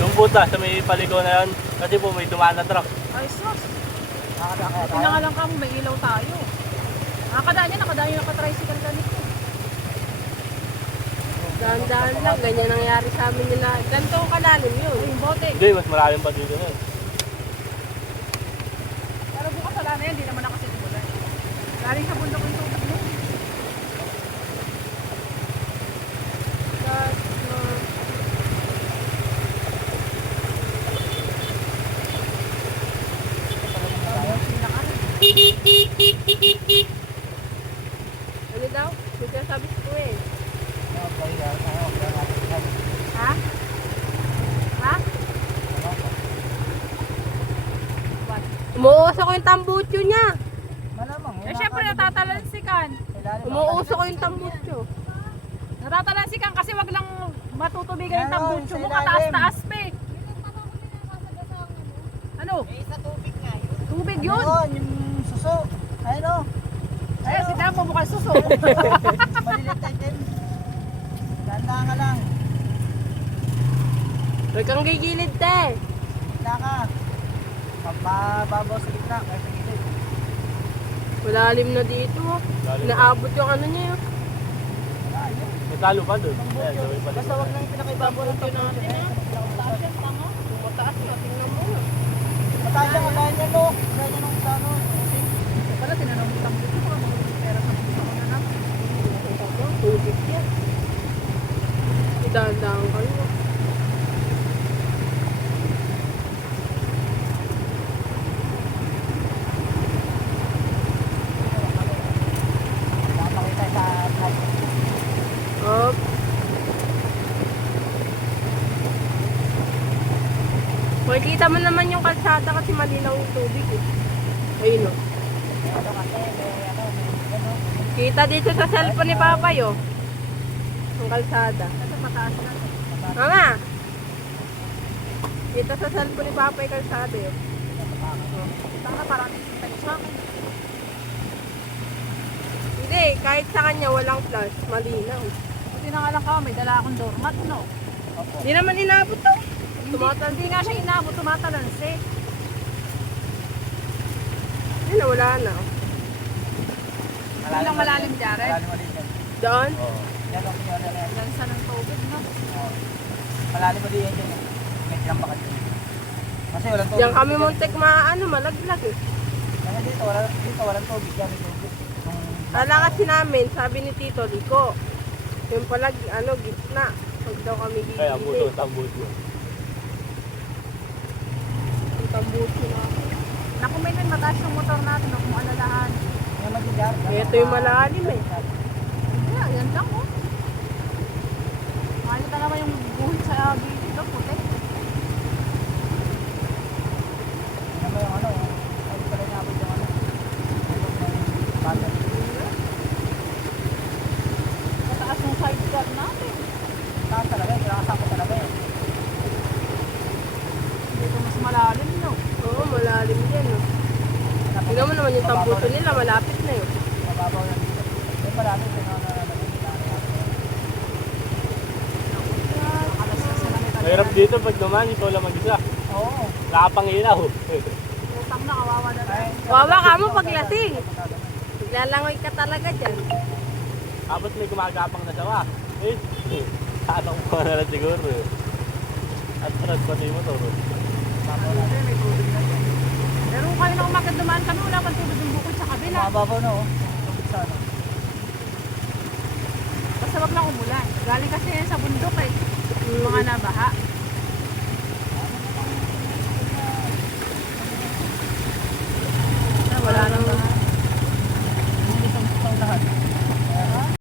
Yung puta sa may paliko na yun, kasi po may dumaan na truck. Ay, sus. Pinangalang ka mo, may ilaw tayo. Nakakadaan yan, nakadaan yung nakatricycle ganito. Dahan-dahan lang, ganyan nangyari sa amin nila. Ganito ang kalalim yun. Ay, yung bote. Hindi, mas maraming pa dito na. Pero bukas wala na yan, hindi naman nakasitimulan. Galing sa bundok yung tubig mo. Ano daw? May sinasabi ko eh. Ha? Ha? Umuuso ko yung tambucho niya. Eh, syempre natatalansikan. Umuuso ko yung tambucho. Natatalansikan kasi wag lang matutubigan yung tambucho mo. Kataas-taas pa eh. Ano? Sa tubig nga yun. Tubig yun. Oo, yung suso. Ayun o. Ayun, si Tampo mukhang suso. Malilit na din. Ganda ka lang. Huwag kang gigilid, te. Gitna ka. Mababaw sa gitna. Kaya sa gilid. Malalim na dito. Lalim. Naabot yung ano niya. Wala yun. May talo pa doon. Ayan, sa may Basta paliko. wag nang pinakaibabaw ng Tambucho tambucho. natin, Mataas na, tingnan mo. Mataas yan, kaya niya no. Kaya niya nung sa ano. Wala, tinanong mo tambucho. Baka mga pera sa puso ko na na. Tubig yan. Dahan-dahan kayo. Makita sa vlog. Up. Makikita mo naman yung kalsada kasi malinaw yung tubig eh. Ayun o. Ano kasi, may ano, may ano. Kita dito sa cellphone ni Papa yo. Yung kalsada. Kasi mataas na. Mama! Kita sa cellphone ni Papa yung kalsada yo. Tanga parang tayo sa akin. Hindi, kahit sa kanya walang flash, malinaw. Buti na nga lang ka, may dala akong doormat, no? Hindi naman inabot to. Hindi nga siya inabot, tumatalansi. Hindi na, wala na. Hindi lang malalim, Jared. Malalim ulit yan. Doon? Oo. Yan ang pinyo na yan. Lansa ng tubig, no? Oo. Malalim ulit yan dyan. May trampa ka dyan. Kasi walang tubig. Diyan kami muntik malaglag eh. Kasi dito, walang tubig. Yan may tubig. Kala kasi namin, sabi ni Tito, Liko, yung pala, gitna. Huwag daw kami Kaya ang buto, gigilid. tambucho. Ang tambucho na. Naku, may mataas yung motor natin, no? Kung alalahan. Yung matigar. Ito yung malalim eh. Hindi, yan lang, oh. Makikita naman yung buhit sa gilid, no? Puti. Yan ba yung ano? Ay, pala niabot yung ano. Bagay. Mataas yung side guard natin. Taas talaga, kinakasama talaga eh. Dito mas malalim, no? Oo, malalim yan. Oh. Tingnan mo naman yung tambucho nila, malapit na yun. Mababaw yan dito. Yung marami, Nakalasas sila ni Kalina. Mahirap dito pag naman, ikaw lang mag-isa. Oo. Nakapang ilaw. Utang na, kawawa na lang. Wawa ka mo pag lasing. Naglalangoy ka talaga dyan. Tapos may gumagapang na sawa. Eh, tanong ko na lang siguro eh. At trad pati yung motor. May tubig na dyan. Pero kung kayo na umakit dumaan kami, wala pang tubig yung bukod sa kabila. Mababaw na oh. Tubig sa ano. Basta wag lang umulan. Galing